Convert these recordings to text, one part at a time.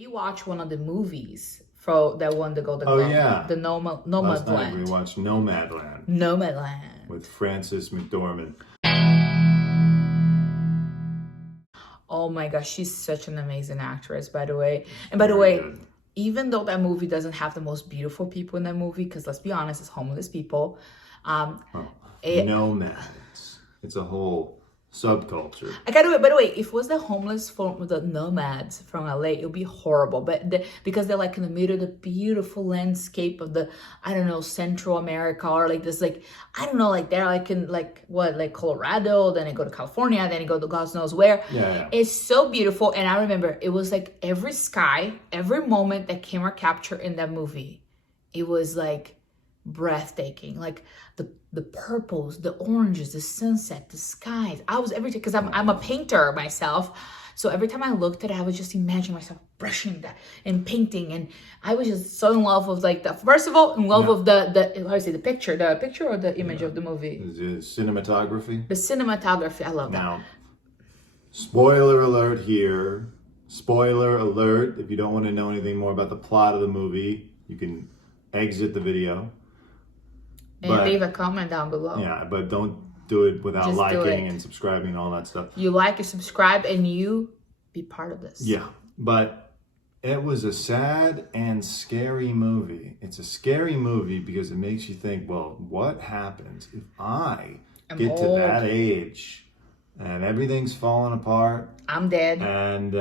We watched one of the movies for that won the Golden Oh Globe. yeah, The last night we Nomadland. watched Nomadland Nomadland. with Frances McDormand. Oh my gosh, she's such an amazing actress, by the way. And by the Very way, good. even though that movie doesn't have the most beautiful people in that movie, because let's be honest, it's homeless people. Nomads. It's a whole subculture. I gotta by the way, if it was the homeless from the nomads from LA, it would be horrible. But because they're like in the middle of the beautiful landscape of the, I don't know, Central America, or like this, like, I don't know, like they're like in like what, like Colorado, then they go to California, then they go to God knows where. Yeah. It's so beautiful. And I remember it was like every sky, every moment that camera captured in that movie, it was like breathtaking. Like the purples, the oranges, the sunset, the skies. I was every time, because I'm a painter myself, so every time I looked at it, I was just imagining myself brushing that and painting, and I was just so in love with like the, first of all, in love with the how do you say, the picture or the image of the movie, The cinematography. the cinematography. I love that. Now, spoiler alert here. Spoiler alert. If you don't want to know anything more about the plot of the movie, you can exit the video. And leave a comment down below. Yeah, but don't do it without Just do liking it. and subscribing and all that stuff. You like and subscribe, and you be part of this. Yeah, but it was a sad and scary movie. It's a scary movie because it makes you think, well, what happens if I get to that age and everything's falling apart? I'm dead. And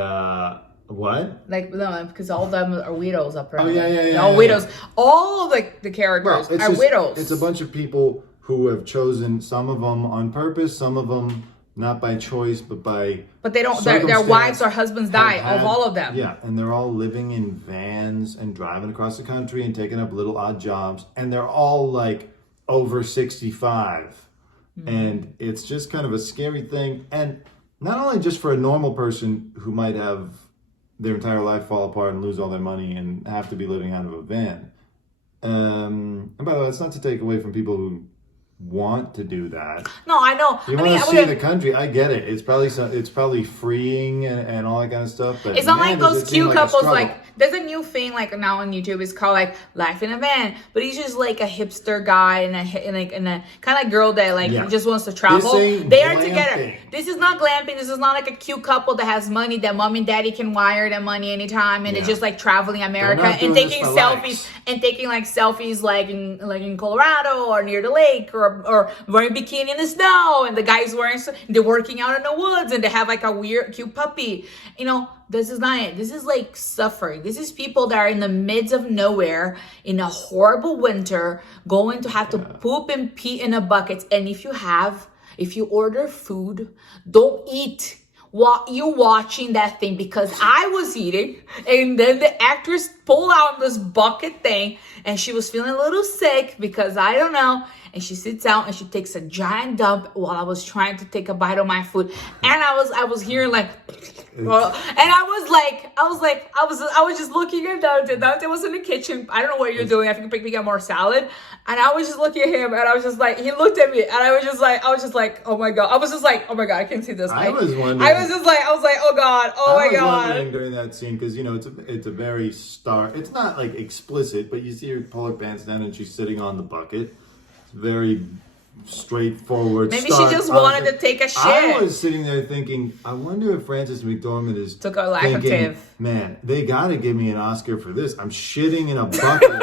what? Like, no, because all of them are widows up there. Oh, yeah. They're all widows. All of the characters are widows. It's a bunch of people who have chosen, some of them on purpose, some of them not by choice, but by they don't, their wives or husbands die, of all of them. Yeah, and they're all living in vans and driving across the country and taking up little odd jobs. And they're all like over 65. And it's just kind of a scary thing. And not only just for a normal person who might have their entire life fall apart and lose all their money and have to be living out of a van. And by the way, it's not to take away from people who want to do that. No, I know. You want to see the country. I get it. It's probably freeing and all that kind of stuff. But it's not like those cute couples. Like there's a new thing like now on YouTube. It's called like Life in a Van, but he's just like a hipster guy and a kind of girl that like just wants to travel. They are together. This is not glamping. This is not like a cute couple that has money that mom and daddy can wire their money anytime, and they're just like traveling America and taking selfies like in Colorado or near the lake or wearing bikini in the snow, and the guy's they're working out in the woods, and they have like a weird cute puppy. You know, this is not it. This is like suffering. This is people that are in the midst of nowhere in a horrible winter, going to have to poop and pee in a bucket. And if you order food, don't eat while you're watching that thing, because I was eating, and then the actress pulled out this bucket thing, and she was feeling a little sick because I don't know, and she sits down and she takes a giant dump while I was trying to take a bite of my food, and I was hearing like, and I was just looking at Dante. Dante was in the kitchen. I don't know what you're doing. I think you're picking up more salad. And I was just looking at him, and I was just like, he looked at me, and I was just like, oh my god. I was just like, oh my god, I can't see this. I was wondering. I was like, oh god, oh my god. I was wondering during that scene, because you know it's a very stark. It's not like explicit, but you see her pull her pants down and she's sitting on the bucket. It's very straightforward. Maybe she just wanted to take a shit. I was sitting there thinking, I wonder if Frances McDormand took a laxative. Man, they got to give me an Oscar for this. I'm shitting in a bucket on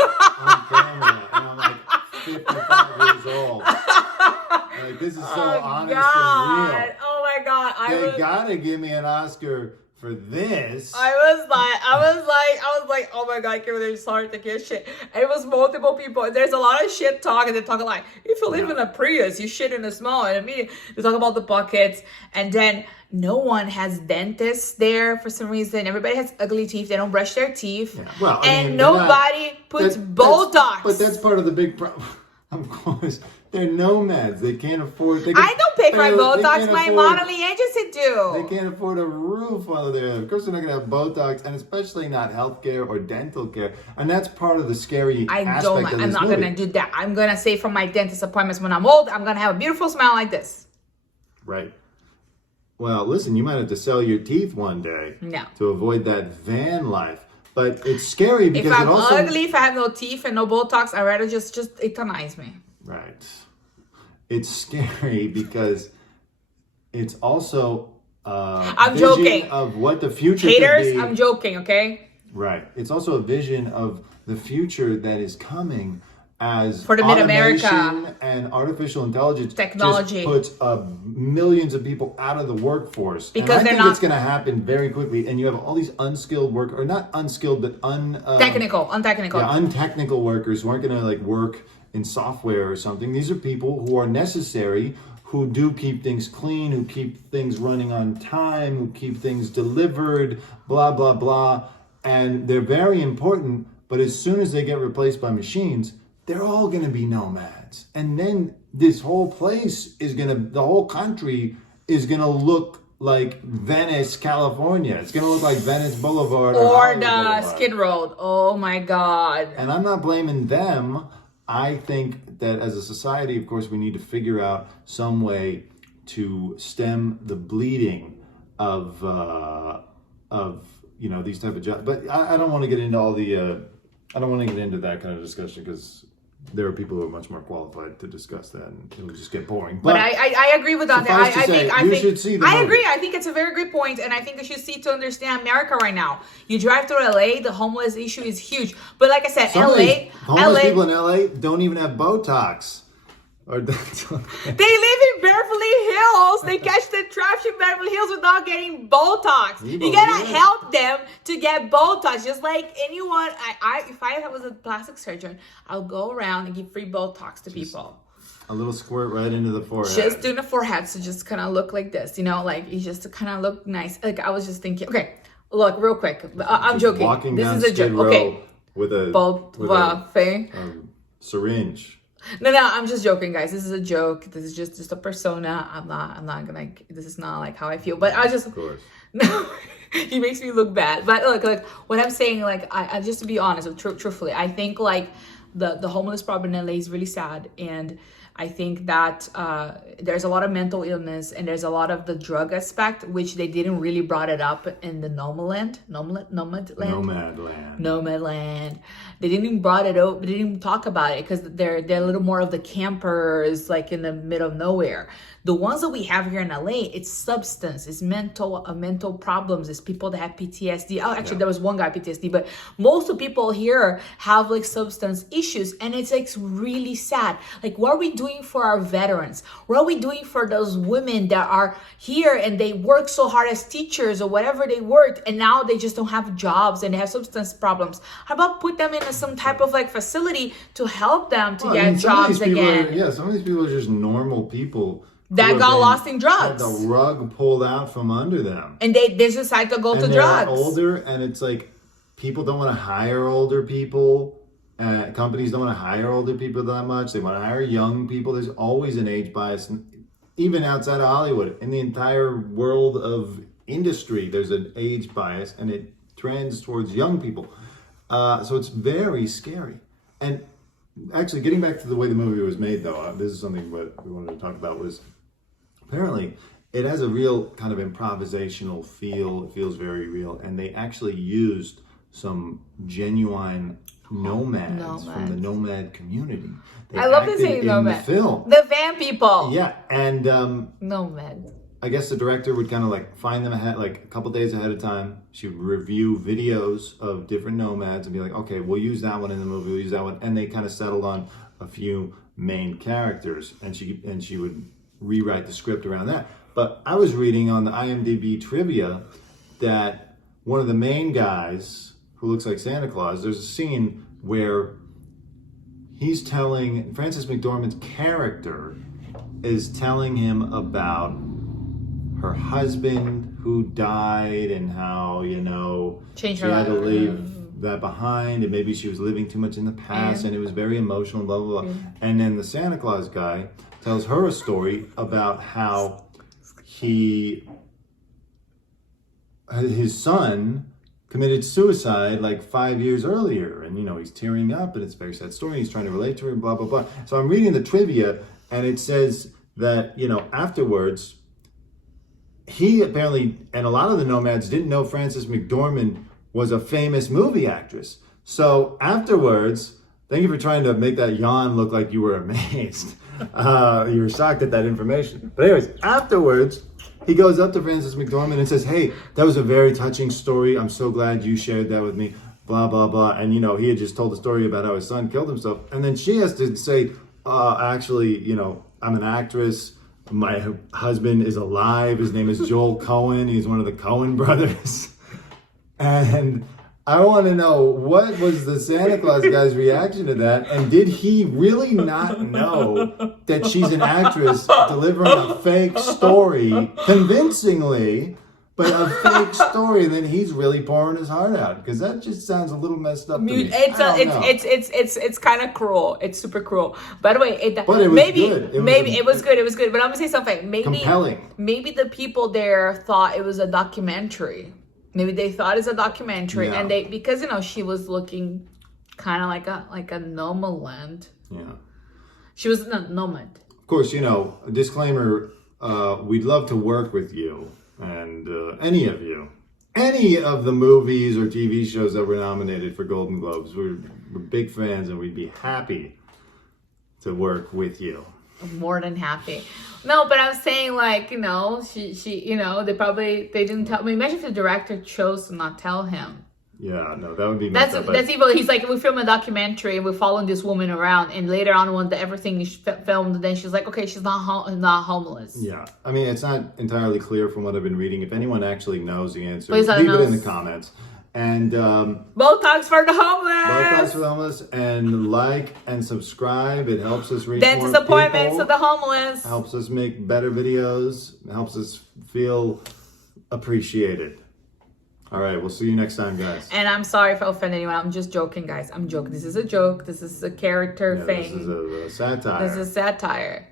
camera, and I'm like 55 years old. Like, this is so honest and real. Oh my god! They got to give me an Oscar for this. I was like, oh my god, I can't believe sorry to get shit. And it was multiple people. There's a lot of shit talk, and they're talking like, if you live in a Prius, you shit in a small. And they talk about the buckets, and then no one has dentists there for some reason. Everybody has ugly teeth. They don't brush their teeth. Yeah. Well, nobody puts Botox. But that's part of the big problem. Of course, they're nomads. They can't afford. I don't pay for my Botox. My modeling agency do. They can't afford a roof while they're there. Of course, they're not going to have Botox, and especially not healthcare or dental care. And that's part of the scary aspect of this movie. I'm not going to do that. I'm going to say from my dentist appointments when I'm old, I'm going to have a beautiful smile like this. Right. well, listen, you might have to sell your teeth one day to avoid that van life. But it's scary because if I'm ugly, if I have no teeth and no Botox, I'd rather just euthanize me. Right. It's scary because it's also I'm joking. Of what the future haters, could be. I'm joking, okay? Right. It's also a vision of the future that is coming as for the mid-America and artificial intelligence technology just puts millions of people out of the workforce. Because and I think it's going to happen very quickly. And you have all these unskilled or not unskilled, but untechnical workers who aren't going to like work in software or something. These are people who are necessary, who do keep things clean, who keep things running on time, who keep things delivered, blah, blah, blah. And they're very important, but as soon as they get replaced by machines, they're all going to be nomads. And then this whole place the whole country is going to look like Venice, California. It's going to look like Venice Boulevard. Or the Skid Row. Oh my God. And I'm not blaming them. I think that as a society, of course, we need to figure out some way to stem the bleeding of these type of jobs. But I don't want to get into all the I don't want to get into that kind of discussion because there are people who are much more qualified to discuss that, and it'll just get boring. But I agree with that. I think should see the I agree. I think it's a very good point, and I think you should see to understand America right now. You drive through LA, the homeless issue is huge. But like I said, homeless people in LA don't even have Botox. They live in Beverly Hills. They catch the trash in Beverly Hills without getting Botox. You gotta help them to get Botox. Just like anyone, if I was a plastic surgeon, I'll go around and give free Botox to people. A little squirt right into the forehead. Just doing the forehead, so just kind of look like this, like you just kind of look nice. Like I was just thinking, okay, look real quick. I'm joking. This is a joke. Okay, with a syringe. No, I'm just joking, guys. This is a joke. This is just a persona. I'm not gonna. This is not like how I feel. But I just. Of course. No, he makes me look bad. But look, like what I'm saying, like I just to be honest, truthfully, I think like the homeless problem in LA is really sad, and I think that there's a lot of mental illness and there's a lot of the drug aspect, which they didn't really brought it up in the Nomadland. They didn't even brought it up. They didn't even talk about it because they're a little more of the campers, like in the middle of nowhere. The ones that we have here in LA, it's substance, it's mental problems, it's people that have PTSD. Oh, actually, there was one guy PTSD, but most of the people here have like substance issues, and it's like really sad. Like, what are we doing for our veterans? What are we doing for those women that are here and they work so hard as teachers or whatever they worked, and now they just don't have jobs and they have substance problems? How about put them in some type of like facility to help them to get jobs again? Some of these people are just normal people that got lost in drugs. Had the rug pulled out from under them. And they decide to go to drugs. They're older, and it's like people don't want to hire older people. Companies don't want to hire older people that much. They want to hire young people. There's always an age bias. Even outside of Hollywood, in the entire world of industry, there's an age bias, and it trends towards young people. So it's very scary. And actually, getting back to the way the movie was made, though, this is something that we wanted to talk about, was apparently it has a real kind of improvisational feel. It feels very real. And they actually used some genuine nomads from the nomad community. I love the saying nomad. The film. The van people. Yeah. And nomad. I guess the director would kind of like find them ahead, like a couple days ahead of time. She would review videos of different nomads and be like, okay, we'll use that one in the movie. We'll use that one. And they kind of settled on a few main characters, and she would rewrite the script around that. But I was reading on the IMDb trivia that one of the main guys who looks like Santa Claus, there's a scene where he's telling, Frances McDormand's character is telling him about her husband who died and how, she had to leave that behind, and maybe she was living too much in the past, and it was very emotional, blah, blah, blah. And then the Santa Claus guy tells her a story about how his son committed suicide like 5 years earlier, and he's tearing up, and it's a very sad story. He's trying to relate to her, blah, blah, blah. So I'm reading the trivia, and it says that, afterwards, he apparently, and a lot of the nomads didn't know Frances McDormand was a famous movie actress. So afterwards, thank you for trying to make that yawn look like you were amazed. You were shocked at that information. But anyways, afterwards, he goes up to Frances McDormand and says, hey, that was a very touching story. I'm so glad you shared that with me. Blah, blah, blah. And, he had just told the story about how his son killed himself. And then she has to say, actually, I'm an actress. My husband is alive. His name is Joel Cohen. He's one of the Cohen brothers. And I want to know, what was the Santa Claus guy's reaction to that? And did he really not know that she's an actress delivering a fake story convincingly, but a fake story, and then he's really pouring his heart out? Because that just sounds a little messed up to me. It's kind of cruel. It's super cruel. By the way, it was good. It was good. But I'm gonna say something. Compelling. Maybe the people there thought it was a documentary. Maybe they thought it's a documentary, and because she was looking kind of like a Nomadland. Yeah. She was a nomad. Of course, a disclaimer. We'd love to work with you. And any of the movies or TV shows that were nominated for Golden Globes, we're big fans, and we'd be happy to work with you. More than happy. No, but I'm saying, they didn't tell me. Imagine if the director chose to not tell him. Yeah, no, that would be that's evil. He's like, we film a documentary and we're following this woman around, and later on when everything is filmed, then she's like, okay, she's not homeless. Yeah, I mean, it's not entirely clear from what I've been reading. If anyone actually knows the answer, leave it in the comments. And Botox for the homeless. Botox for the homeless, and like and subscribe. It helps us reach dentist more appointments people. to the homeless. Helps us make better videos. Helps us feel appreciated. All right, we'll see you next time, guys. And I'm sorry if I offended anyone. I'm just joking, guys. I'm joking. This is a joke. This is a character thing. This is a satire. This is satire.